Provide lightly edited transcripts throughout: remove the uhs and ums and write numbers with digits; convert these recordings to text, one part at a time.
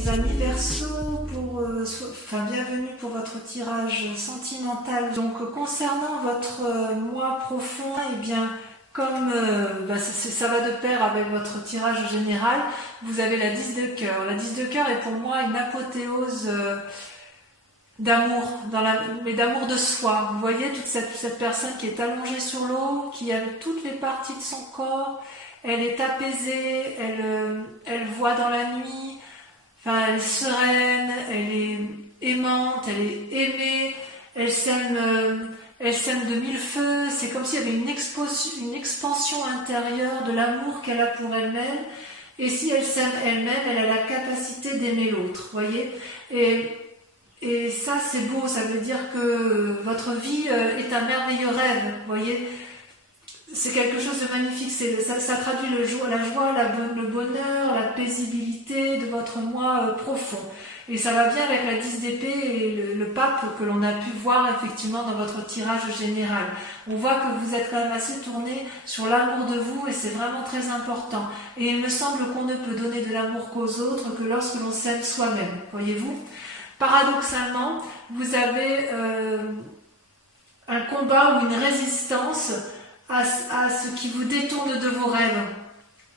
mes amis Verseau, bienvenue pour votre tirage sentimental. Donc concernant votre moi profond, eh bien comme ça va de pair avec votre tirage général, vous avez la 10 de cœur. La 10 de cœur est pour moi une apothéose d'amour, mais d'amour de soi. Vous voyez toute cette personne qui est allongée sur l'eau, qui aime toutes les parties de son corps, elle est apaisée, elle voit dans la nuit, enfin, elle est sereine, elle est aimante, elle est aimée, elle s'aime de mille feux. C'est comme s'il y avait une expansion intérieure de l'amour qu'elle a pour elle-même. Et si elle s'aime elle-même, elle a la capacité d'aimer l'autre, voyez. Et ça, c'est beau, ça veut dire que votre vie est un merveilleux rêve, voyez. C'est quelque chose de magnifique, ça traduit la joie, le bonheur, la paisibilité de votre moi profond. Et ça va bien avec la 10 d'épée et le pape que l'on a pu voir effectivement dans votre tirage général. On voit que vous êtes quand même assez tourné sur l'amour de vous et c'est vraiment très important. Et il me semble qu'on ne peut donner de l'amour qu'aux autres que lorsque l'on s'aime soi-même, voyez-vous. Paradoxalement, vous avez un combat ou une résistance à ce qui vous détourne de vos rêves.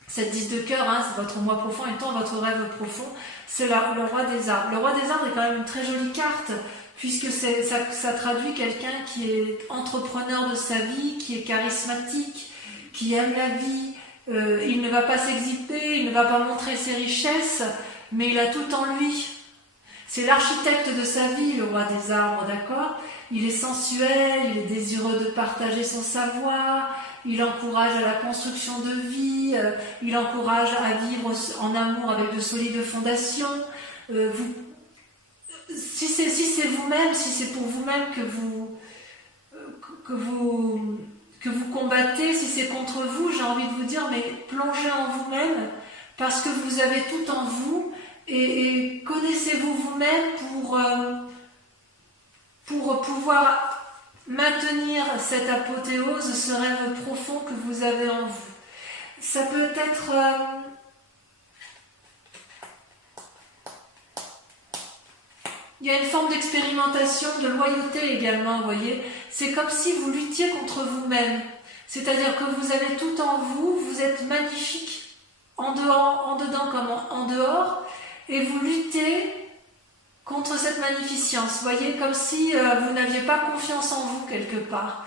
Cette 10 de cœur, c'est votre moi profond étant votre rêve profond, c'est le roi des arbres. Le roi des arbres est quand même une très jolie carte, puisque ça traduit quelqu'un qui est entrepreneur de sa vie, qui est charismatique, qui aime la vie. Il ne va pas s'exhiber, il ne va pas montrer ses richesses, mais il a tout en lui. C'est l'architecte de sa vie, le roi des arbres, d'accord ? Il est sensuel, il est désireux de partager son savoir, il encourage à la construction de vie, il encourage à vivre en amour avec de solides fondations. Si c'est vous-même, si c'est pour vous-même que vous combattez, si c'est contre vous, j'ai envie de vous dire, mais plongez en vous-même, parce que vous avez tout en vous, et connaissez-vous vous-même pour pouvoir maintenir cette apothéose, ce rêve profond que vous avez en vous. Ça peut être... il y a une forme d'expérimentation, de loyauté également, vous voyez. C'est comme si vous luttiez contre vous-même. C'est-à-dire que vous avez tout en vous, vous êtes magnifique, en dedans comme en dehors, et vous luttez contre cette magnificence, vous voyez, comme si vous n'aviez pas confiance en vous quelque part.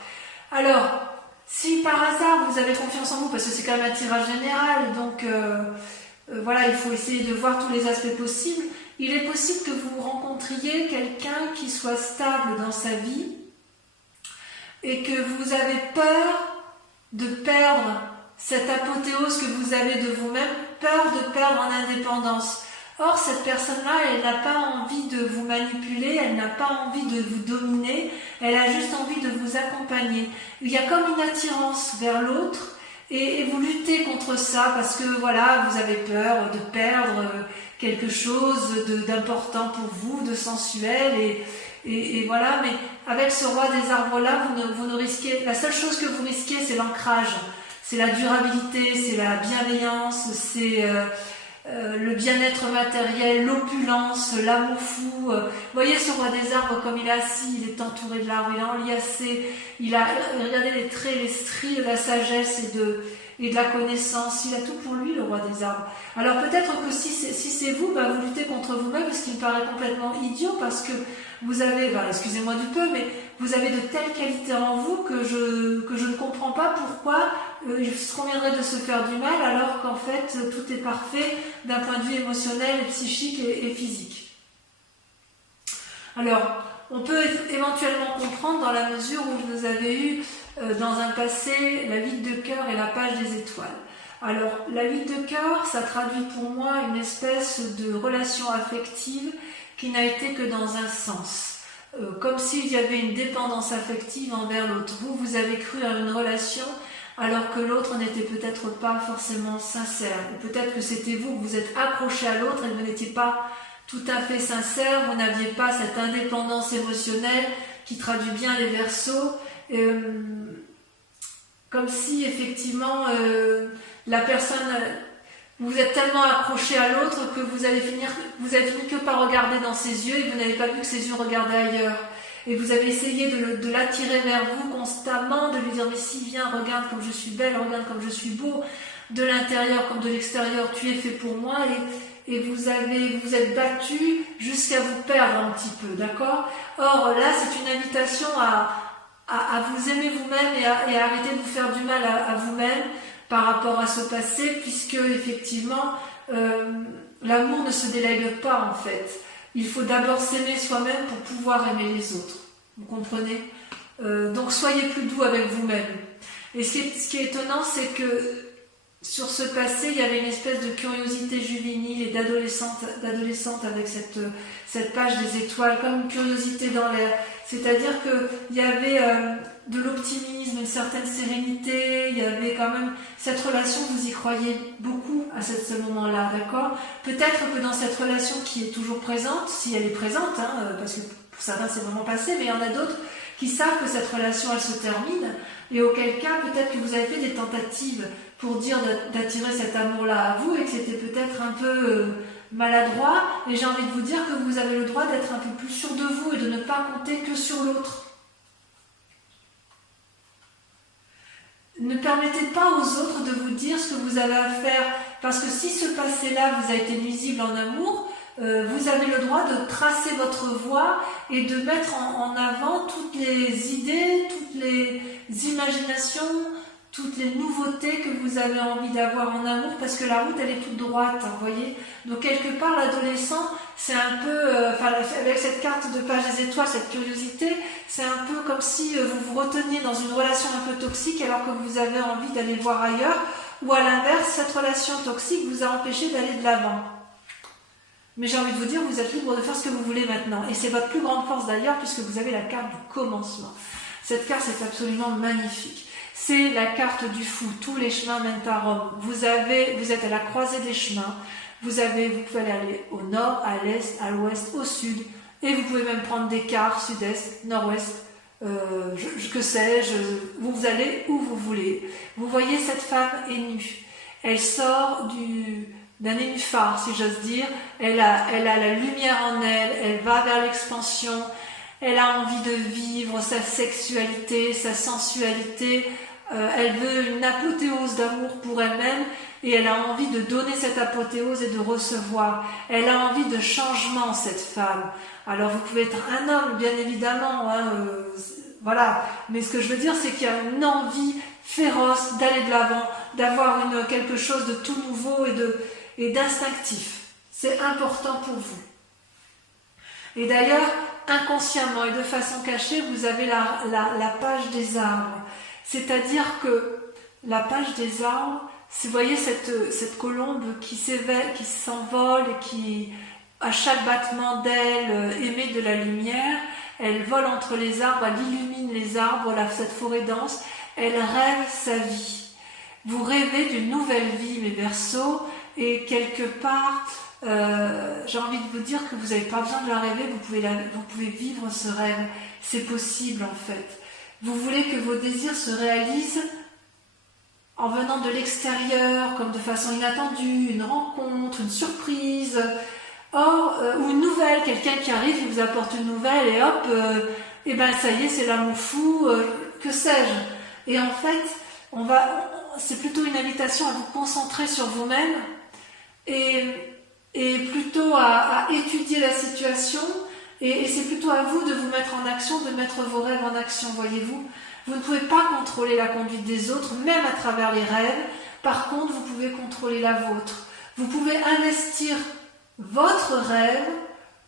Alors, si par hasard vous avez confiance en vous, parce que c'est quand même un tirage général, donc voilà, il faut essayer de voir tous les aspects possibles, il est possible que vous rencontriez quelqu'un qui soit stable dans sa vie et que vous avez peur de perdre cette apothéose que vous avez de vous-même, peur de perdre en indépendance. Or, cette personne-là, elle n'a pas envie de vous manipuler, elle n'a pas envie de vous dominer, elle a juste envie de vous accompagner. Il y a comme une attirance vers l'autre et vous luttez contre ça parce que voilà, vous avez peur de perdre quelque chose d'important pour vous, de sensuel et voilà. Mais avec ce roi des arbres-là, vous ne risquez... La seule chose que vous risquez, c'est l'ancrage, c'est la durabilité, c'est la bienveillance, c'est... le bien-être matériel, l'opulence, l'amour fou. Vous voyez ce roi des arbres comme il est assis, il est entouré de l'arbre, il est enliassé, regardez les traits, les stries de la sagesse et de la connaissance, il a tout pour lui, le roi des arbres. Alors peut-être que si c'est vous, vous luttez contre vous-même, ce qui me paraît complètement idiot, parce que vous avez, excusez-moi du peu, mais vous avez de telles qualités en vous que je ne comprends pas pourquoi il se conviendrait de se faire du mal alors qu'en fait tout est parfait d'un point de vue émotionnel, psychique et physique. Alors, on peut éventuellement comprendre dans la mesure où vous avez eu dans un passé la 8 de cœur et la page des étoiles. Alors, la 8 de cœur, ça traduit pour moi une espèce de relation affective qui n'a été que dans un sens. Comme s'il y avait une dépendance affective envers l'autre. Vous avez cru à une relation alors que l'autre n'était peut-être pas forcément sincère. Ou peut-être que c'était vous vous êtes accroché à l'autre et vous n'étiez pas tout à fait sincère, vous n'aviez pas cette indépendance émotionnelle qui traduit bien les Verseaux. Comme si effectivement la personne Vous êtes tellement accroché à l'autre que vous avez fini que par regarder dans ses yeux et vous n'avez pas vu que ses yeux regardaient ailleurs. Et vous avez essayé de l'attirer vers vous constamment, de lui dire mais si viens, regarde comme je suis belle, regarde comme je suis beau, de l'intérieur comme de l'extérieur, tu es fait pour moi et vous êtes battu jusqu'à vous perdre un petit peu, d'accord? Or là c'est une invitation à vous aimer vous-même et à arrêter de vous faire du mal à vous-même par rapport à ce passé, puisque effectivement l'amour ne se délègue pas en fait. Il faut d'abord s'aimer soi-même pour pouvoir aimer les autres. Vous comprenez? Donc soyez plus doux avec vous-même. Et ce qui est étonnant, c'est que sur ce passé, il y avait une espèce de curiosité juvénile et d'adolescente avec cette page des étoiles, comme une curiosité dans l'air. C'est-à-dire qu'il y avait de l'optimisme, une certaine sérénité, il y avait quand même cette relation, vous y croyez beaucoup à ce moment-là, d'accord? Peut-être que dans cette relation qui est toujours présente, si elle est présente, parce que pour certains c'est vraiment passé, mais il y en a d'autres qui savent que cette relation elle se termine, et auquel cas peut-être que vous avez fait des tentatives pour dire d'attirer cet amour-là à vous et que c'était peut-être un peu maladroit, et j'ai envie de vous dire que vous avez le droit d'être un peu plus sûr de vous et de ne pas compter que sur l'autre. Ne permettez pas aux autres de vous dire ce que vous avez à faire, parce que si ce passé-là vous a été nuisible en amour, vous avez le droit de tracer votre voie et de mettre en avant toutes les idées, toutes les imaginations, toutes les nouveautés que vous avez envie d'avoir en amour, parce que la route elle est toute droite, vous voyez. Donc quelque part l'adolescent, c'est un peu, avec cette carte de page des étoiles, cette curiosité, c'est un peu comme si vous vous reteniez dans une relation un peu toxique alors que vous avez envie d'aller voir ailleurs, ou à l'inverse, cette relation toxique vous a empêché d'aller de l'avant. Mais j'ai envie de vous dire, vous êtes libre de faire ce que vous voulez maintenant. Et c'est votre plus grande force d'ailleurs, puisque vous avez la carte du commencement. Cette carte est absolument magnifique. C'est la carte du fou. Tous les chemins mènent à Rome. Vous êtes à la croisée des chemins. Vous pouvez aller au nord, à l'est, à l'ouest, au sud. Et vous pouvez même prendre des quarts, sud-est, nord-ouest. Que sais-je, vous allez où vous voulez. Vous voyez, cette femme est nue. Elle sort d'un nénuphar, si j'ose dire. Elle a la lumière en elle. Elle va vers l'expansion. Elle a envie de vivre sa sexualité, sa sensualité. Elle veut une apothéose d'amour pour elle-même et elle a envie de donner cette apothéose et de recevoir. Elle a envie de changement, cette femme. Alors vous pouvez être un homme, bien évidemment, voilà. Mais ce que je veux dire, c'est qu'il y a une envie féroce d'aller de l'avant, d'avoir quelque chose de tout nouveau et d'instinctif. C'est important pour vous. Et d'ailleurs, inconsciemment et de façon cachée, vous avez la page des arbres. C'est-à-dire que la page des arbres, vous voyez cette colombe qui s'envole et qui, à chaque battement d'aile, émet de la lumière. Elle vole entre les arbres, elle illumine les arbres, cette forêt dense. Elle rêve sa vie. Vous rêvez d'une nouvelle vie, mes Verseaux, et quelque part, j'ai envie de vous dire que vous n'avez pas besoin de la rêver, vous pouvez vivre ce rêve. C'est possible en fait. Vous voulez que vos désirs se réalisent en venant de l'extérieur, comme de façon inattendue, une rencontre, une surprise, ou une nouvelle, quelqu'un qui arrive, il vous apporte une nouvelle et hop, et ben ça y est, c'est l'amour fou, que sais-je. Et en fait, c'est plutôt une invitation à vous concentrer sur vous-même et plutôt à étudier la situation. Et c'est plutôt à vous de vous mettre en action, de mettre vos rêves en action, voyez-vous. Vous ne pouvez pas contrôler la conduite des autres, même à travers les rêves. Par contre, vous pouvez contrôler la vôtre. Vous pouvez investir votre rêve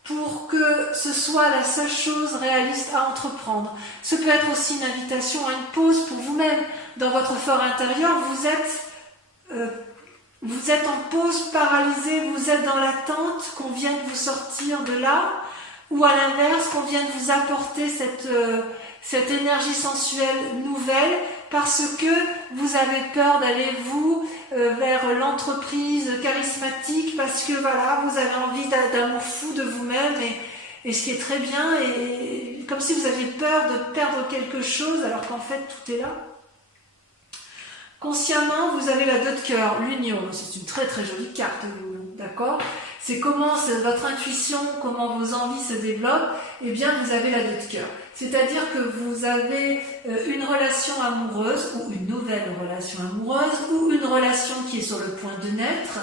pour que ce soit la seule chose réaliste à entreprendre. Ce peut être aussi une invitation à une pause pour vous-même. Dans votre fort intérieur, vous êtes en pause, paralysé, vous êtes dans l'attente qu'on vienne vous sortir de là, ou à l'inverse, qu'on vienne vous apporter cette énergie sensuelle nouvelle, parce que vous avez peur d'aller vers l'entreprise charismatique, parce que voilà, vous avez envie d'amour fou de vous-même, et ce qui est très bien, et comme si vous aviez peur de perdre quelque chose, alors qu'en fait tout est là. Consciemment, vous avez la 2 de cœur, l'union. C'est une très très jolie carte, l'union, d'accord? C'est comment votre intuition, comment vos envies se développent. Eh bien, vous avez la 2 de cœur. C'est-à-dire que vous avez une relation amoureuse, ou une nouvelle relation amoureuse, ou une relation qui est sur le point de naître,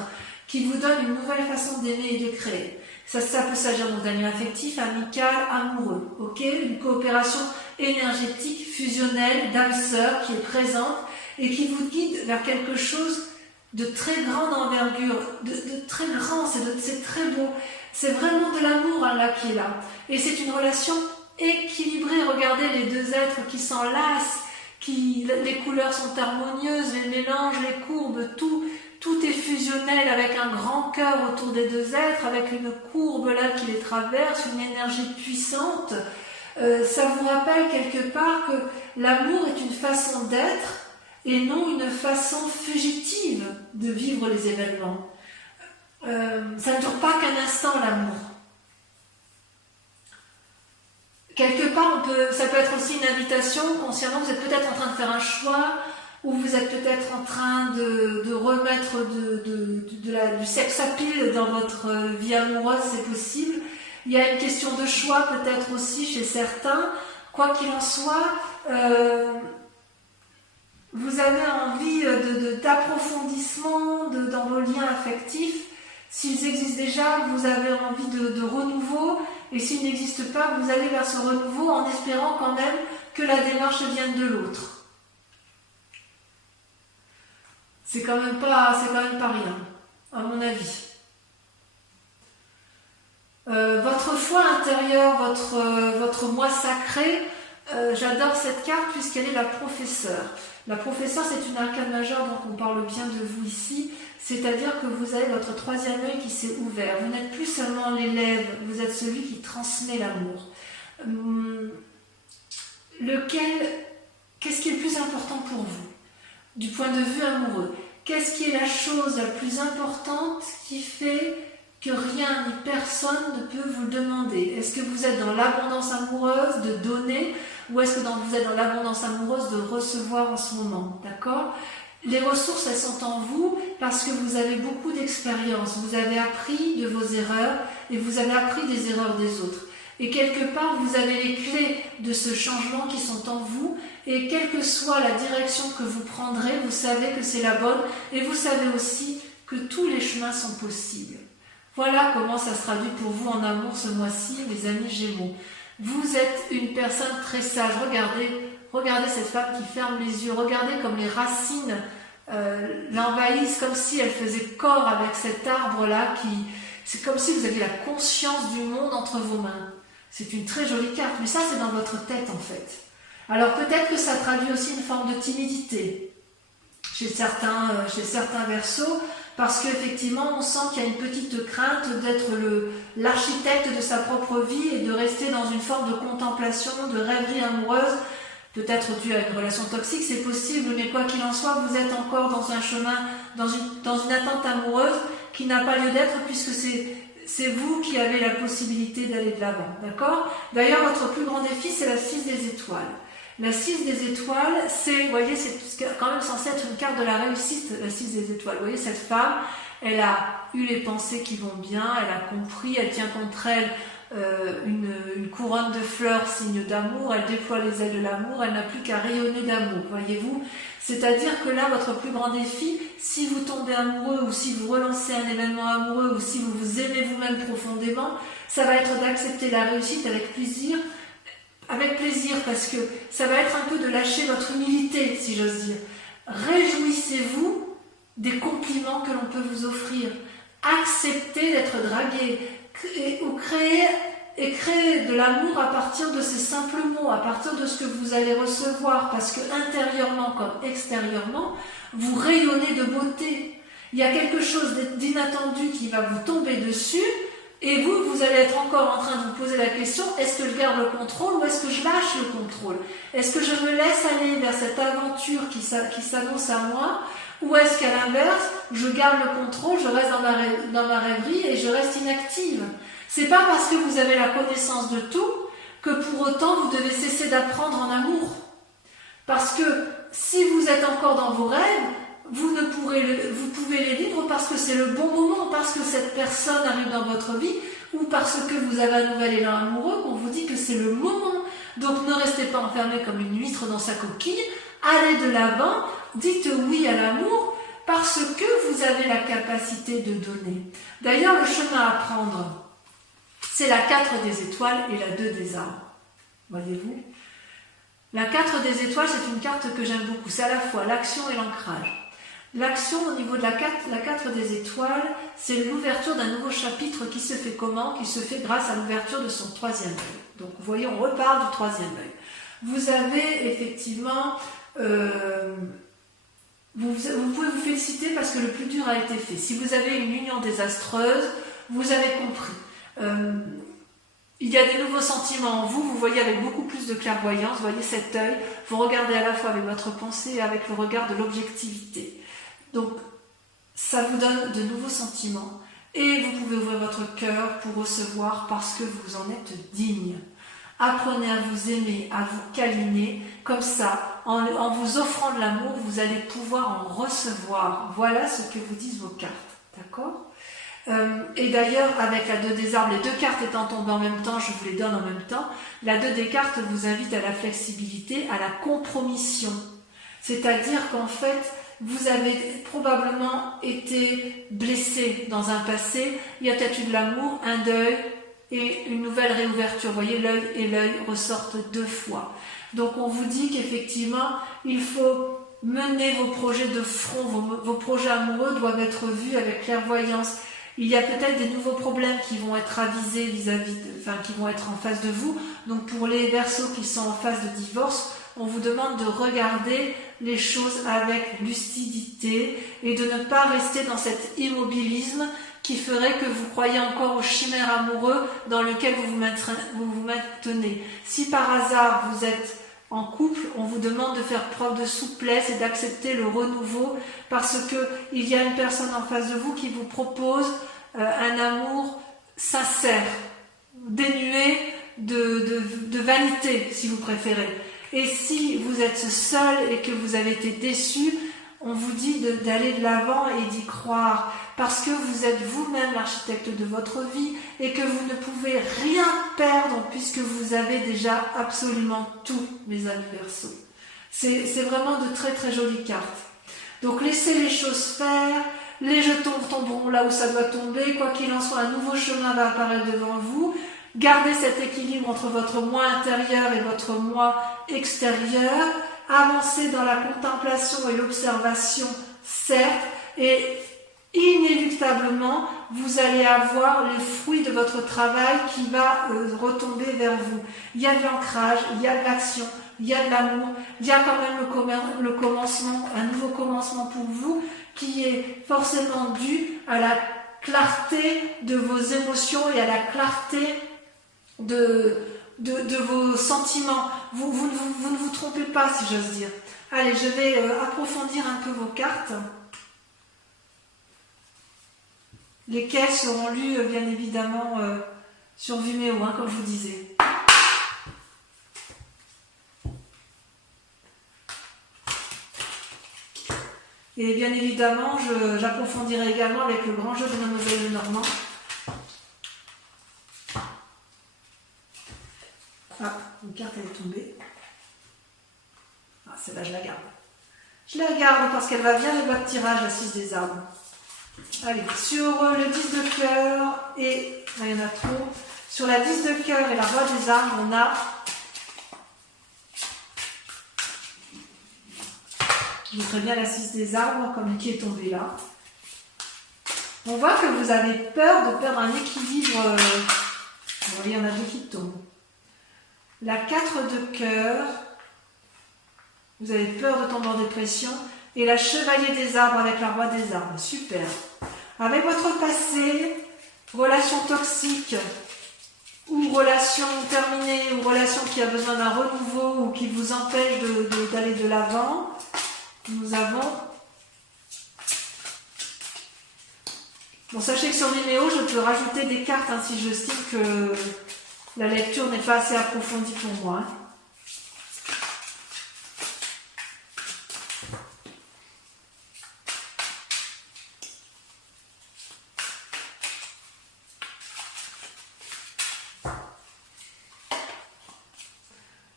qui vous donne une nouvelle façon d'aimer et de créer. Ça peut s'agir d'un lien affectif, amical, amoureux, ok? Une coopération énergétique, fusionnelle, d'âme sœur qui est présente et qui vous guide vers quelque chose de très grande envergure, de très grand, c'est très beau. C'est vraiment de l'amour là qui est là. Et c'est une relation équilibrée. Regardez les 2 êtres qui s'enlacent, les couleurs sont harmonieuses, les mélanges, les courbes, tout est fusionnel avec un grand cœur autour des 2 êtres, avec une courbe là qui les traverse, une énergie puissante. Ça vous rappelle quelque part que l'amour est une façon d'être et non une façon fugitive de vivre les événements. Ça ne dure pas qu'un instant, l'amour. Quelque part, ça peut être aussi une invitation, consciemment, vous êtes peut-être en train de faire un choix, ou vous êtes peut-être en train de remettre du sex appeal dans votre vie amoureuse, c'est possible. Il y a une question de choix peut-être aussi chez certains. Quoi qu'il en soit, vous avez envie d'approfondissement dans vos liens affectifs. S'ils existent déjà, vous avez envie de renouveau. Et s'ils n'existent pas, vous allez vers ce renouveau en espérant quand même que la démarche vienne de l'autre. C'est quand même pas rien, à mon avis. Votre foi intérieure, votre moi sacré, j'adore cette carte puisqu'elle est la professeure. La professeure, c'est une arcane majeure, donc on parle bien de vous ici, c'est-à-dire que vous avez votre 3e œil qui s'est ouvert. Vous n'êtes plus seulement l'élève, vous êtes celui qui transmet l'amour. Qu'est-ce qui est le plus important pour vous, du point de vue amoureux? Qu'est-ce qui est la chose la plus importante qui fait que rien ni personne ne peut vous le demander? Est-ce que vous êtes dans l'abondance amoureuse de donner ou est-ce que vous êtes dans l'abondance amoureuse de recevoir en ce moment? D'accord? Les ressources, elles sont en vous parce que vous avez beaucoup d'expérience. Vous avez appris de vos erreurs et vous avez appris des erreurs des autres. Et quelque part, vous avez les clés de ce changement qui sont en vous. Et quelle que soit la direction que vous prendrez, vous savez que c'est la bonne. Et vous savez aussi que tous les chemins sont possibles. Voilà comment ça se traduit pour vous en amour ce mois-ci, les amis Gémeaux. Vous êtes une personne très sage. Regardez cette femme qui ferme les yeux. Regardez comme les racines l'envahissent, comme si elle faisait corps avec cet arbre-là. C'est comme si vous aviez la conscience du monde entre vos mains. C'est une très jolie carte, mais ça c'est dans votre tête en fait. Alors peut-être que ça traduit aussi une forme de timidité chez certains Verseaux, parce qu'effectivement on sent qu'il y a une petite crainte d'être l'architecte de sa propre vie et de rester dans une forme de contemplation, de rêverie amoureuse, peut-être dû à une relation toxique, c'est possible, mais quoi qu'il en soit, vous êtes encore dans un chemin, dans une attente amoureuse qui n'a pas lieu d'être puisque c'est vous qui avez la possibilité d'aller de l'avant, d'accord? D'ailleurs, votre plus grand défi, c'est la 6 des étoiles. La 6 des étoiles, vous voyez, c'est quand même censé être une carte de la réussite, la 6 des étoiles. Vous voyez, cette femme, elle a eu les pensées qui vont bien, elle a compris, elle tient contre elle une couronne de fleurs, signe d'amour, elle déploie les ailes de l'amour, elle n'a plus qu'à rayonner d'amour, voyez-vous? C'est-à-dire que là, votre plus grand défi, si vous tombez amoureux ou si vous relancez un événement amoureux ou si vous vous aimez vous-même profondément, ça va être d'accepter la réussite avec plaisir parce que ça va être un peu de lâcher votre humilité, si j'ose dire. Réjouissez-vous des compliments que l'on peut vous offrir. Acceptez d'être dragué créer de l'amour à partir de ces simples mots, à partir de ce que vous allez recevoir, parce que intérieurement comme extérieurement, vous rayonnez de beauté. Il y a quelque chose d'inattendu qui va vous tomber dessus, et vous allez être encore en train de vous poser la question, est-ce que je garde le contrôle ou est-ce que je lâche le contrôle? Est-ce que je me laisse aller vers cette aventure qui s'annonce à moi? Ou est-ce qu'à l'inverse, je garde le contrôle, je reste dans ma rêverie et je reste inactive? C'est pas parce que vous avez la connaissance de tout que pour autant vous devez cesser d'apprendre en amour. Parce que si vous êtes encore dans vos rêves, vous pouvez les vivre parce que c'est le bon moment, parce que cette personne arrive dans votre vie, ou parce que vous avez un nouvel élan amoureux, qu'on vous dit que c'est le moment. Donc ne restez pas enfermé comme une huître dans sa coquille, allez de l'avant, dites oui à l'amour, parce que vous avez la capacité de donner. D'ailleurs, le chemin à prendre, c'est la 4 des étoiles et la 2 des arbres. Voyez-vous? La 4 des étoiles, c'est une carte que j'aime beaucoup. C'est à la fois l'action et l'ancrage. L'action au niveau de la 4 des étoiles, c'est l'ouverture d'un nouveau chapitre qui se fait comment? Qui se fait grâce à l'ouverture de son 3e œil. Donc vous voyez, on repart du 3e œil. Vous avez effectivement... vous pouvez vous féliciter parce que le plus dur a été fait. Si vous avez une union désastreuse, vous avez compris. Il y a des nouveaux sentiments en vous, vous voyez avec beaucoup plus de clairvoyance, vous voyez cet œil, vous regardez à la fois avec votre pensée et avec le regard de l'objectivité. Donc, ça vous donne de nouveaux sentiments et vous pouvez ouvrir votre cœur pour recevoir parce que vous en êtes digne. Apprenez à vous aimer, à vous câliner, comme ça, en vous offrant de l'amour, vous allez pouvoir en recevoir. Voilà ce que vous disent vos cartes, d'accord ? Et d'ailleurs, avec la 2 des arbres, les 2 cartes étant tombées en même temps, je vous les donne en même temps, la 2 des cartes vous invite à la flexibilité, à la compromission. C'est-à-dire qu'en fait, vous avez probablement été blessé dans un passé, il y a peut-être eu de l'amour, un deuil et une nouvelle réouverture. Vous voyez, l'œil et l'œil ressortent 2 fois. Donc on vous dit qu'effectivement, il faut mener vos projets de front, vos projets amoureux doivent être vus avec clairvoyance. Il y a peut-être des nouveaux problèmes qui vont être avisés qui vont être en face de vous. Donc pour les Verseaux qui sont en phase de divorce, on vous demande de regarder les choses avec lucidité et de ne pas rester dans cet immobilisme qui ferait que vous croyez encore aux chimères amoureux dans lequel vous vous maintenez. Si par hasard vous êtes en couple, on vous demande de faire preuve de souplesse et d'accepter le renouveau parce qu'il y a une personne en face de vous qui vous propose un amour sincère, dénué de vanité, si vous préférez. Et si vous êtes seul et que vous avez été déçu, on vous dit d'aller de l'avant et d'y croire parce que vous êtes vous-même l'architecte de votre vie et que vous ne pouvez rien perdre puisque vous avez déjà absolument tout, mes amis Verseaux. C'est vraiment de très très jolies cartes. Donc laissez les choses faire, les jetons tomberont là où ça doit tomber, quoi qu'il en soit, un nouveau chemin va apparaître devant vous. Gardez cet équilibre entre votre moi intérieur et votre moi extérieur. Avancez dans la contemplation et l'observation, certes, et inéluctablement, vous allez avoir les fruits de votre travail qui va retomber vers vous. Il y a de l'ancrage, il y a de l'action, il y a de l'amour, il y a quand même le commencement, un nouveau commencement pour vous qui est forcément dû à la clarté de vos émotions et à la clarté de vos sentiments. Vous ne vous trompez pas, si j'ose dire. Allez, je vais approfondir un peu vos cartes, lesquelles seront lues, bien évidemment, sur Vimeo, comme je vous disais. Et bien évidemment, j'approfondirai également avec le grand jeu de Mademoiselle Lenormand. Ah, une carte elle est tombée. Ah, celle-là, je la garde. Je la garde parce qu'elle va bien le bas de tirage, la 6 des arbres. Allez, sur le 10 de cœur et... Là, il y en a trop. Sur la 10 de cœur et la roi des arbres, on a... Je voudrais bien la 6 des arbres, comme qui est tombée là. On voit que vous avez peur de perdre un équilibre. Vous voyez, il y en a 2 qui tombent. La 4 de cœur, vous avez peur de tomber en dépression. Et la chevalier des arbres avec la roi des arbres. Super. Avec votre passé, relation toxique, ou relation terminée, ou relation qui a besoin d'un renouveau, ou qui vous empêche d'aller de l'avant, nous avons... Bon, sachez que sur Vimeo, je peux rajouter des cartes si je estime que la lecture n'est pas assez approfondie pour moi.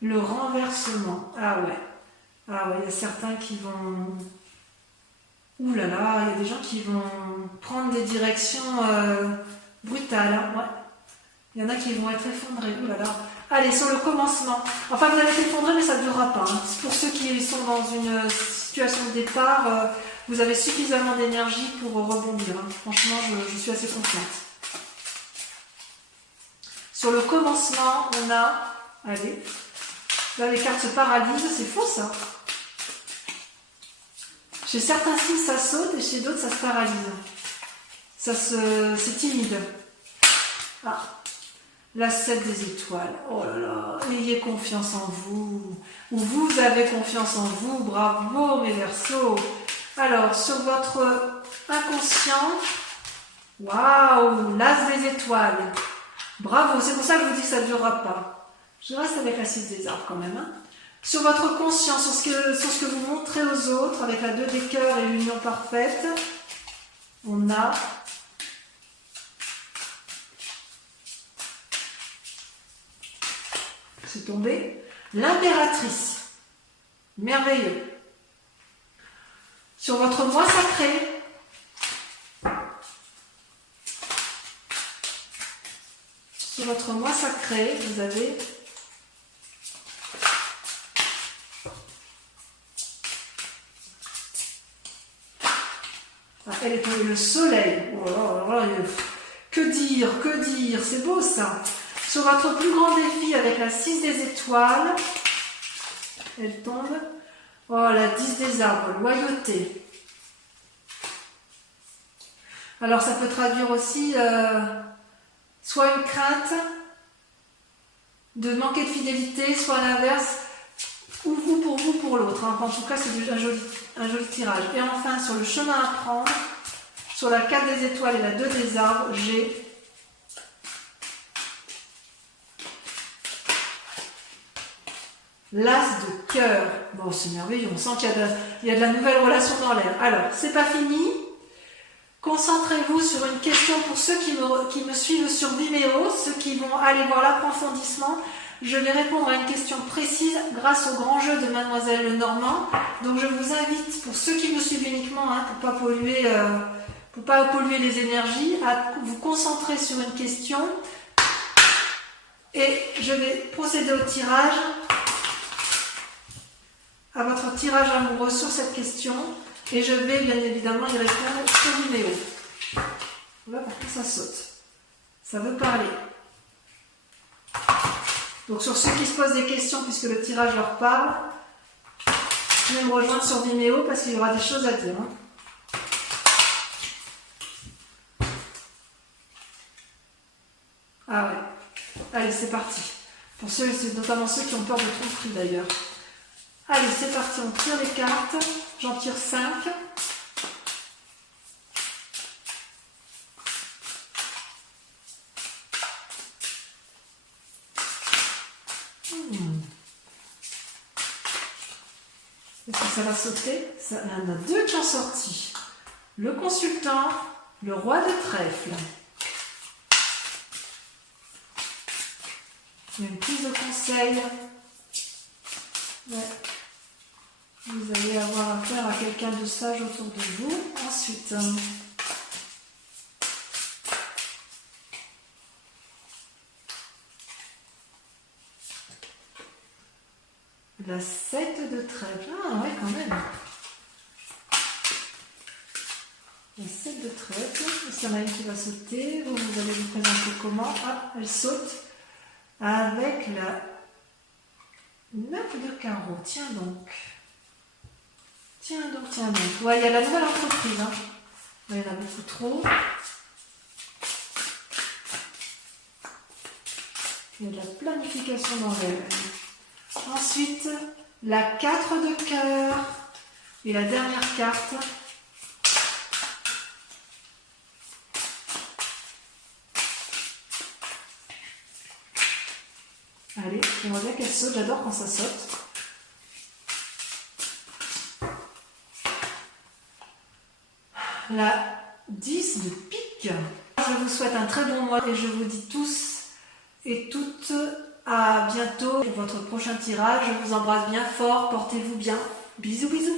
Le renversement. Ah ouais. Ah ouais, il y a certains qui vont... Ouh là là, il y a des gens qui vont prendre des directions brutales. Hein, ouais. Il y en a qui vont être effondrés. Ouh là là. Allez, sur le commencement. Enfin, vous allez être effondrés, mais ça ne durera pas. Hein. Pour ceux qui sont dans une situation de départ, vous avez suffisamment d'énergie pour rebondir. Hein. Franchement, je suis assez confiante. Sur le commencement, on a... Allez. Là, les cartes se paralysent. C'est faux, ça. Chez certains signes, ça saute et chez d'autres, ça se paralyse. C'est timide. Ah. La 7 des étoiles. Oh là là. Ayez confiance en vous. Ou vous avez confiance en vous. Bravo, mes Verseaux. Alors, sur votre inconscient. Waouh. L'as des étoiles. Bravo. C'est pour ça que je vous dis que ça ne durera pas. Je reste avec la 6 des arbres quand même. Hein. Sur votre conscience, sur ce que vous montrez aux autres, avec la 2 des cœurs et l'union parfaite, on a c'est tombé l'impératrice. Merveilleux. Sur votre moi sacré, vous avez elle est tombée le soleil. Oh là là, que dire, c'est beau ça. Sur votre plus grand défi avec la 6 des étoiles, elle tombe. Oh, la 10 des arbres, loyauté. Alors ça peut traduire aussi soit une crainte de manquer de fidélité, soit l'inverse, ou vous pour l'autre. Hein. En tout cas, c'est un joli tirage. Et enfin, sur le chemin à prendre, sur la 4 des étoiles et la 2 des arbres, j'ai l'as de cœur. Bon, c'est merveilleux, on sent qu'il y a de la nouvelle relation dans l'air. Alors, c'est pas fini. Concentrez-vous sur une question pour ceux qui me suivent sur Vimeo, ceux qui vont aller voir l'approfondissement. Je vais répondre à une question précise grâce au grand jeu de Mademoiselle Lenormand. Donc je vous invite, pour ceux qui me suivent uniquement, hein, pour pas polluer les énergies, à vous concentrer sur une question. Et je vais procéder au tirage, à votre tirage amoureux sur cette question. Et je vais bien évidemment y répondre sur Vimeo. Là par contre ça saute. Ça veut parler. Donc sur ceux qui se posent des questions, puisque le tirage leur parle, venez me rejoindre sur Vimeo parce qu'il y aura des choses à dire. Hein. Ah ouais. Allez, c'est parti. Pour ceux, notamment ceux qui ont peur de tromperie d'ailleurs. Allez, c'est parti, on tire les cartes. J'en tire 5. Est-ce que ça va sauter? Il y en a 2 qui ont sorti. Le consultant, le roi de trèfle. Il y a une prise de conseil. Ouais. Vous allez avoir affaire à quelqu'un de sage autour de vous. Ensuite, la 7 de trèfle. Ah ouais, quand même. La 7 de trèfle. Il y en a une qui va sauter. Vous allez vous présenter comment? Ah, elle saute. Avec la 9 de carreau. Tiens donc. Ouais, il y a la nouvelle entreprise. Hein. Il y en a beaucoup trop. Il y a de la planification dans l'air. Ensuite, la 4 de cœur. Et la dernière carte. Allez, j'aimerais bien qu'elle saute. J'adore quand ça saute. La 10 de pique. Je vous souhaite un très bon mois et je vous dis tous et toutes à bientôt pour votre prochain tirage. Je vous embrasse bien fort, portez-vous bien. Bisous bisous.